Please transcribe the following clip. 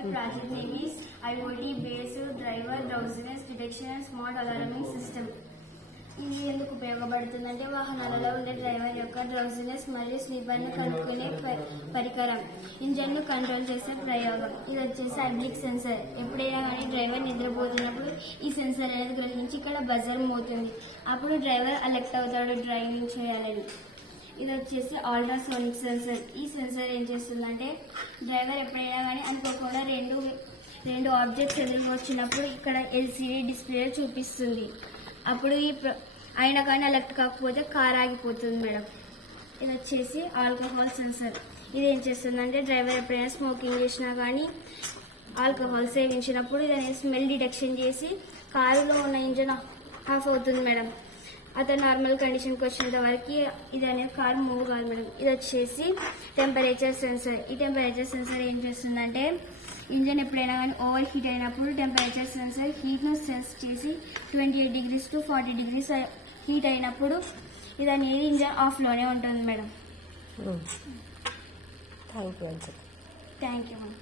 My project name is IoT-based driver drowsiness detection and smart alarming system. ఇది ఎందుకు ఉపయోగపడుతుందంటే వాహనాలలో ఉండే driver యొక్క drowsiness మరియు స్లీపర్ను కనుక్కునే పరికరం, ఇంజన్ను కంట్రోల్ చేసే ప్రయోగం. ఇది వచ్చేసి అబ్లిక్ సెన్సర్. ఎప్పుడైనా కానీ డ్రైవర్ నిద్రపోతున్నప్పుడు ఈ సెన్సర్ అనేది గ్రహించి ఇక్కడ బజర్ మోతుంది. అప్పుడు డ్రైవర్ అలర్ట్ అవుతాడు డ్రైవింగ్ చేయాలని. ఇది వచ్చేసి అల్ట్రాసోనిక్ సెన్సర్. ఈ సెన్సర్ ఏం చేస్తుందంటే డ్రైవర్ ఎప్పుడైనా కానీ అనుకోకుండా రెండు ఆబ్జెక్ట్స్ ఎదురుగా వచ్చినప్పుడు ఇక్కడ ఎల్సిడి డిస్ప్లే చూపిస్తుంది. అప్పుడు అయినా కానీ అలర్ట్ కాకపోతే కార్ ఆగిపోతుంది మేడం. ఇది వచ్చేసి ఆల్కహాల్ సెన్సర్. ఇది ఏం చేస్తుందంటే డ్రైవర్ ఎప్పుడైనా స్మోకింగ్ చేసినా కానీ ఆల్కహాల్ సేవించినప్పుడు ఇది స్మెల్ డిటెక్షన్ చేసి కారులో ఉన్న ఇంజన్ ఆఫ్ అవుతుంది మేడం. అతను నార్మల్ కండిషన్కి వచ్చినంత వరకు ఇది అనేది కార్ మూవ్ కాదు మేడం. ఇది వచ్చేసి టెంపరేచర్ సెన్సర్. ఈ టెంపరేచర్ సెన్సర్ ఏం చేస్తుందంటే ఇంజన్ ఎప్పుడైనా కానీ ఓవర్ హీట్ అయినప్పుడు టెంపరేచర్ సెన్సర్ హీట్ను సెన్స్ చేసి 28 degrees to 40 degrees హీట్ అయినప్పుడు ఇది అనేది ఇంజన్ ఆఫ్లోనే ఉంటుంది madam. Thank you thank you madam.